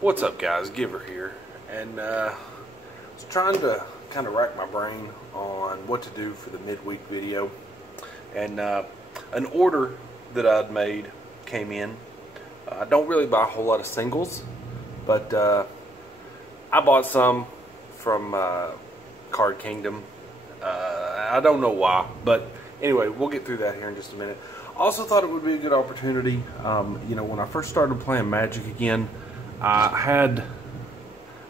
What's up, guys? Giver here, and I was trying to kind of rack my brain on what to do for the midweek video, and an order that I'd made came in. I don't really buy a whole lot of singles, but I bought some from Card Kingdom. I don't know why, but anyway, we'll get through that here in just a minute. Also thought it would be a good opportunity. You know, when I first started playing Magic again, I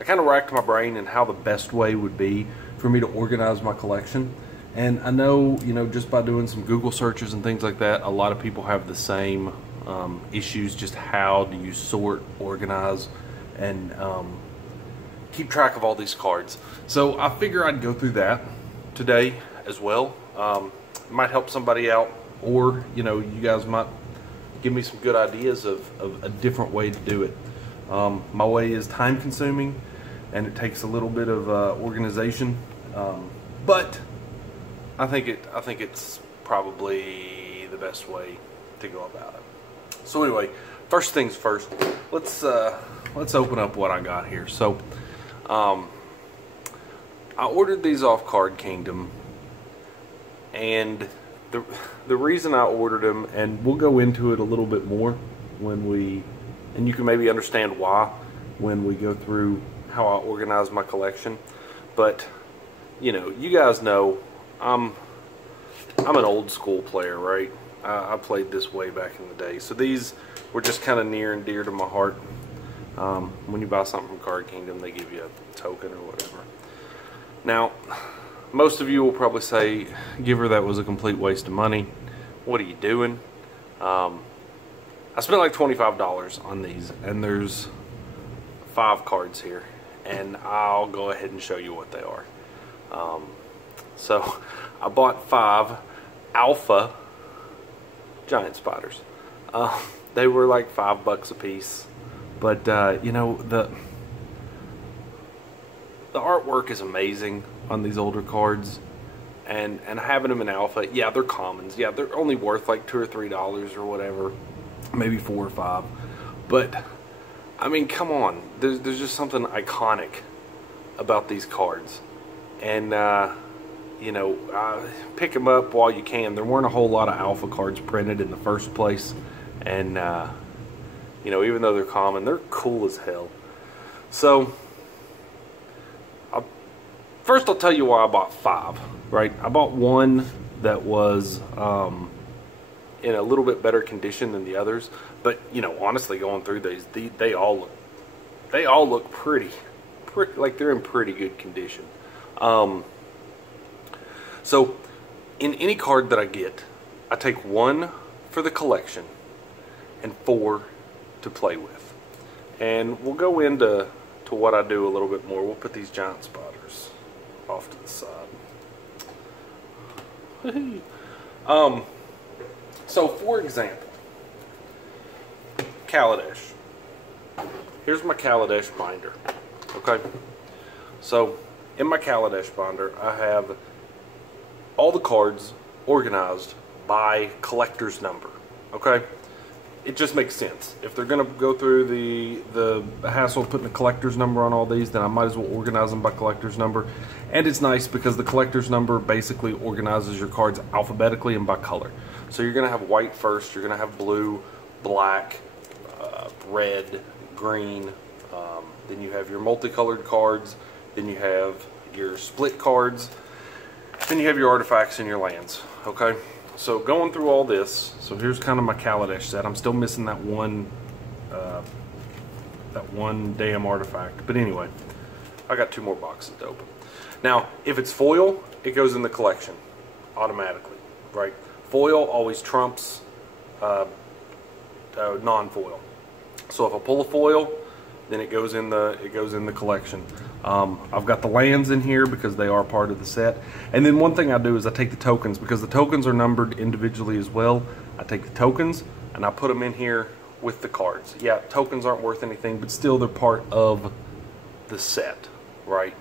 kind of racked my brain in how the best way would be for me to organize my collection. And I know, you know, just by doing some Google searches and things like that, a lot of people have the same issues. Just how do you sort, organize, and keep track of all these cards? So I figure I'd go through that today as well. It might help somebody out, or, you know, you guys might give me some good ideas of a different way to do it. My way is time consuming and it takes a little bit of organization, but I think it's probably the best way to go about it. So anyway, first things first, let's open up what I got here. So I ordered these off Card Kingdom, and the reason I ordered them, and we'll go into it a little bit more and you can maybe understand why when we go through how I organize my collection. But you know, you guys know I'm an old school player, right? I played this way back in the day, so these were just kind of near and dear to my heart. When you buy something from Card Kingdom, they give you a token or whatever. Now, most of you will probably say, Giver, that was a complete waste of money. What are you doing? I spent like $25 on these, and there's 5 cards here, and I'll go ahead and show you what they are. So I bought 5 alpha giant spiders. They were like $5 a piece, but you know, the artwork is amazing on these older cards, and having them in alpha, yeah, they're commons, yeah, they're only worth like $2 or $3 or whatever, maybe 4 or 5, but I mean, come on, there's just something iconic about these cards, and you know, pick them up while you can. There weren't a whole lot of alpha cards printed in the first place, and you know, even though they're common, they're cool as hell. So first I'll tell you why I bought 5, right? I bought one that was in a little bit better condition than the others, but you know, honestly, going through these, they all look pretty like they're in pretty good condition. So in any card that I get, I take 1 for the collection and 4 to play with, and we'll go into what I do a little bit more. We'll put these giant spiders off to the side. So for example, Kaladesh. Here's my Kaladesh binder. Okay, so in my Kaladesh binder, I have all the cards organized by collector's number. Okay, it just makes sense. If they're gonna go through the hassle of putting a collector's number on all these, then I might as well organize them by collector's number. And it's nice because the collector's number basically organizes your cards alphabetically and by color. So you're gonna have white first, you're gonna have blue, black, red, green, then you have your multicolored cards, then you have your split cards, then you have your artifacts and your lands. Okay, so going through all this, so here's kind of my Kaladesh set. I'm still missing that one damn artifact, but anyway, I got 2 more boxes to open. Now, if it's foil, it goes in the collection automatically, right? Foil always trumps non-foil. So if I pull a foil, then it goes in the collection. I've got the lands in here because they are part of the set. And then one thing I do is I take the tokens, because the tokens are numbered individually as well. I take the tokens and I put them in here with the cards. Yeah, tokens aren't worth anything, but still they're part of the set, right?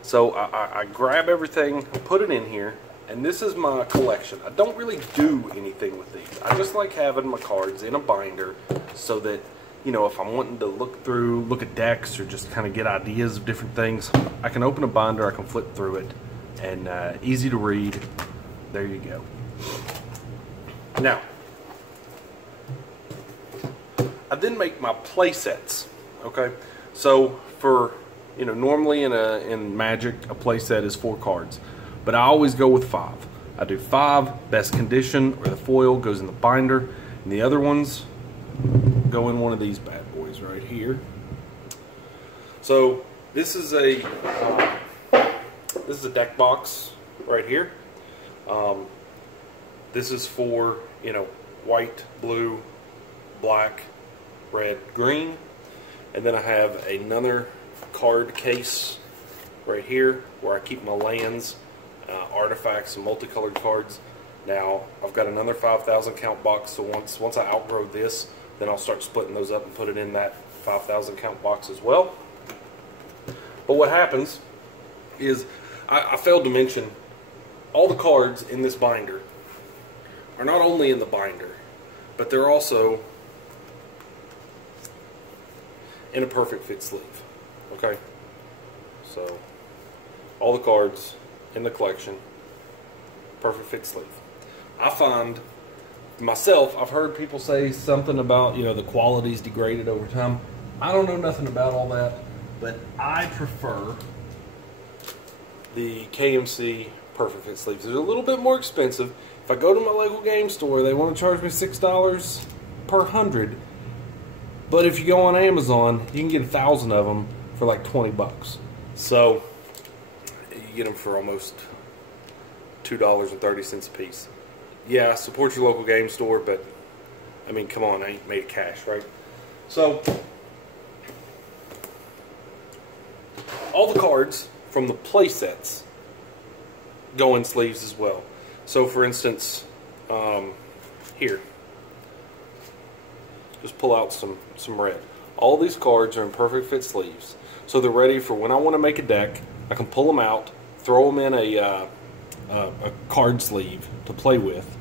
So I grab everything, put it in here, and this is my collection. I don't really do anything with these. I just like having my cards in a binder so that you know, if I'm wanting to look at decks or just kind of get ideas of different things, I can open a binder, I can flip through it, and easy to read. There you go. Now, I then make my play sets. Okay, so for, you know, normally in Magic a play set is 4 cards, but I always go with 5. I do 5, best condition, or the foil goes in the binder, and the other ones go in one of these bad boys right here. So this is a deck box right here. This is for, you know, white, blue, black, red, green, and then I have another card case right here where I keep my lands, artifacts, and multicolored cards. Now I've got another 5,000 count box, so once I outgrow this, then I'll start splitting those up and put it in that 5,000 count box as well. But what happens is, I failed to mention, all the cards in this binder are not only in the binder, but they're also in a perfect fit sleeve. Okay, so all the cards in the collection, perfect fit sleeve. I find myself, I've heard people say something about, you know, the quality's degraded over time. I don't know nothing about all that, but I prefer the KMC perfect fit sleeves. They're a little bit more expensive. If I go to my local game store, they want to charge me $6 per 100. But if you go on Amazon, you can get 1,000 of them for like 20 bucks. So you get them for almost $2.30 a piece. Yeah, support your local game store, but I mean, come on, I ain't made of cash, right? So all the cards from the play sets go in sleeves as well. So for instance, here, just pull out some red. All these cards are in perfect fit sleeves, so they're ready for when I want to make a deck. I can pull them out, throw them in a card sleeve to play with,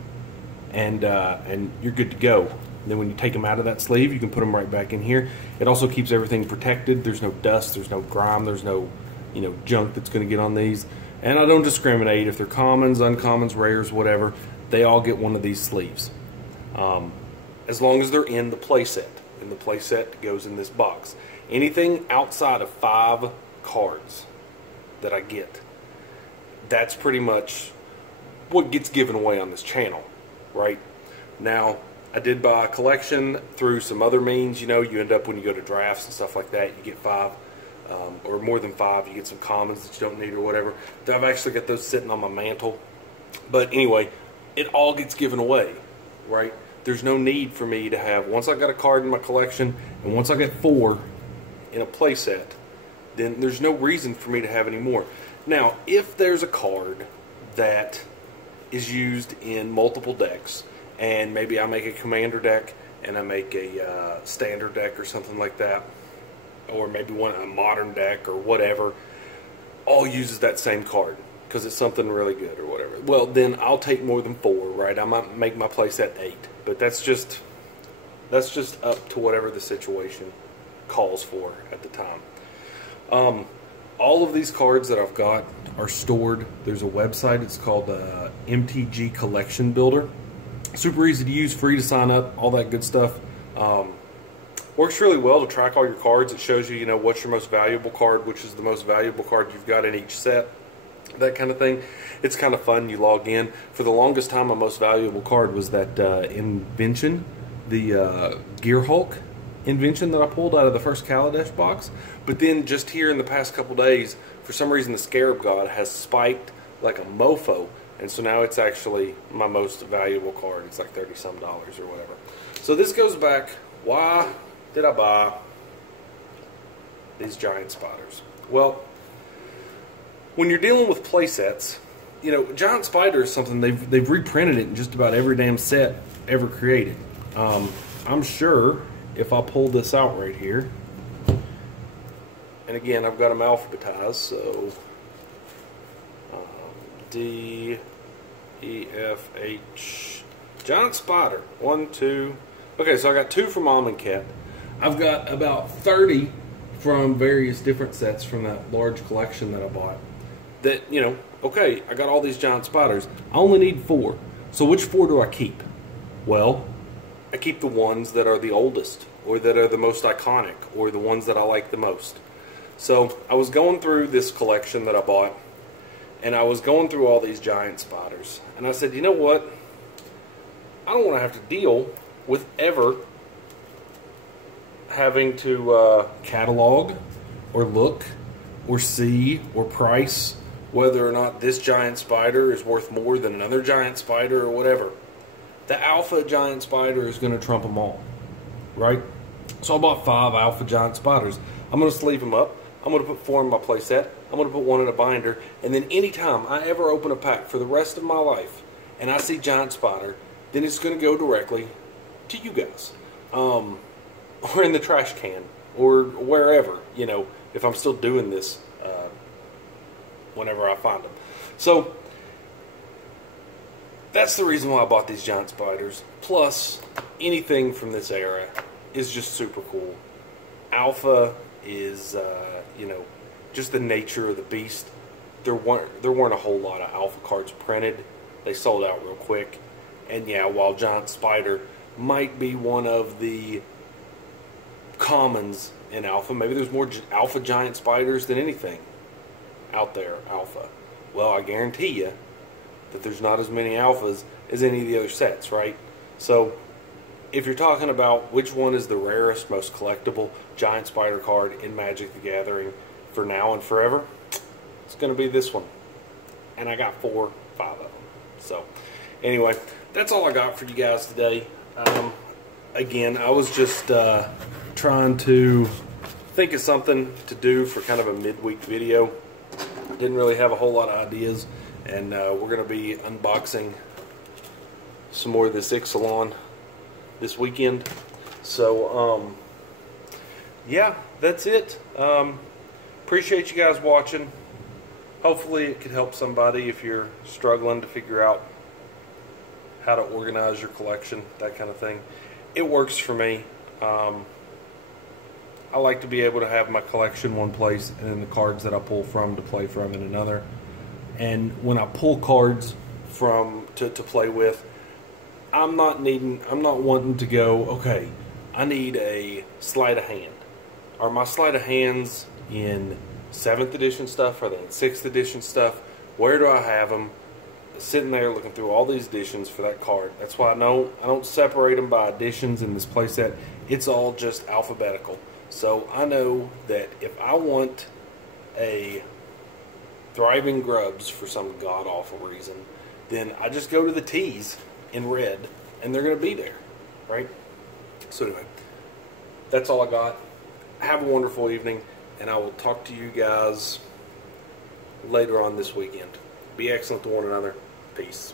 and you're good to go. And then when you take them out of that sleeve, you can put them right back in here. It also keeps everything protected. There's no dust, there's no grime, there's no, you know, junk that's going to get on these. And I don't discriminate if they're commons, uncommons, rares, whatever. They all get one of these sleeves, as long as they're in the play set. And the play set goes in this box. Anything outside of 5 cards that I get, that's pretty much what gets given away on this channel, right? Now, I did buy a collection through some other means. You know, you end up, when you go to drafts and stuff like that, you get 5 or more than 5. You get some commons that you don't need or whatever. I've actually got those sitting on my mantle. But anyway, it all gets given away, right? There's no need for me to have, once I got a card in my collection and once I get 4 in a play set, then there's no reason for me to have any more. Now, if there's a card that is used in multiple decks, and maybe I make a commander deck and I make a standard deck or something like that, or maybe a modern deck or whatever, all uses that same card because it's something really good or whatever, well, then I'll take more than 4, right? I might make my playset 8, but that's just up to whatever the situation calls for at the time. All of these cards that I've got are stored. There's a website. It's called MTG Collection Builder. Super easy to use, free to sign up, all that good stuff. Works really well to track all your cards. It shows you, you know, what's your most valuable card, which is the most valuable card you've got in each set, that kind of thing. It's kind of fun. You log in. For the longest time, my most valuable card was that invention, the Gear Hulk invention that I pulled out of the first Kaladesh box. But then just here in the past couple days, for some reason the Scarab God has spiked like a mofo, and so now it's actually my most valuable card. It's like $30-some or whatever. So this goes back, why did I buy these giant spiders? Well, when you're dealing with play sets, you know, giant spider is something they've reprinted it in just about every damn set ever created. I'm sure if I pull this out right here, and again, I've got them alphabetized, so D, E, F, H, giant spider, 1, 2. Okay, so I got 2 from Mom and Cat. I've got about 30 from various different sets from that large collection that I bought. That, you know, okay, I got all these giant spiders. I only need 4. So which 4 do I keep? Well, I keep the ones that are the oldest, or that are the most iconic, or the ones that I like the most. So I was going through this collection that I bought, and I was going through all these giant spiders, and I said, you know what? I don't want to have to deal with ever having to catalog or look or see or price whether or not this giant spider is worth more than another giant spider or whatever. The alpha giant spider is going to trump them all, right? So I bought 5 alpha giant spiders. I'm going to sleeve them up. I'm going to put 4 in my playset. I'm going to put 1 in a binder. And then anytime I ever open a pack for the rest of my life and I see giant spider, then it's going to go directly to you guys. Or in the trash can. Or wherever, you know, if I'm still doing this whenever I find them. So that's the reason why I bought these giant spiders. Plus, anything from this era is just super cool. Alpha is, you know, just the nature of the beast. There weren't a whole lot of alpha cards printed. They sold out real quick. And yeah, while giant spider might be one of the commons in alpha, maybe there's more alpha giant spiders than anything out there, alpha. Well, I guarantee you that there's not as many alphas as any of the other sets, right? So if you're talking about which one is the rarest, most collectible giant spider card in Magic the Gathering for now and forever, it's going to be this one. And I got 4, 5 of them. So anyway, that's all I got for you guys today. Again, I was just trying to think of something to do for kind of a midweek video. Didn't really have a whole lot of ideas, and we're going to be unboxing some more of this Ixalan this weekend. So, yeah, that's it. Appreciate you guys watching. Hopefully it could help somebody if you're struggling to figure out how to organize your collection, that kind of thing. It works for me. I like to be able to have my collection one place and then the cards that I pull from to play from in another. And when I pull cards from to play with, I'm not wanting to go, okay, I need a sleight of hand. Are my sleight of hands in 7th edition stuff? Are they in 6th edition stuff? Where do I have them? Sitting there looking through all these editions for that card. That's why I don't separate them by editions in this playset. It's all just alphabetical. So I know that if I want a Thriving Grubs for some god-awful reason, then I just go to the T's in red, and they're going to be there, right? So anyway, that's all I got. Have a wonderful evening, and I will talk to you guys later on this weekend. Be excellent to one another. Peace.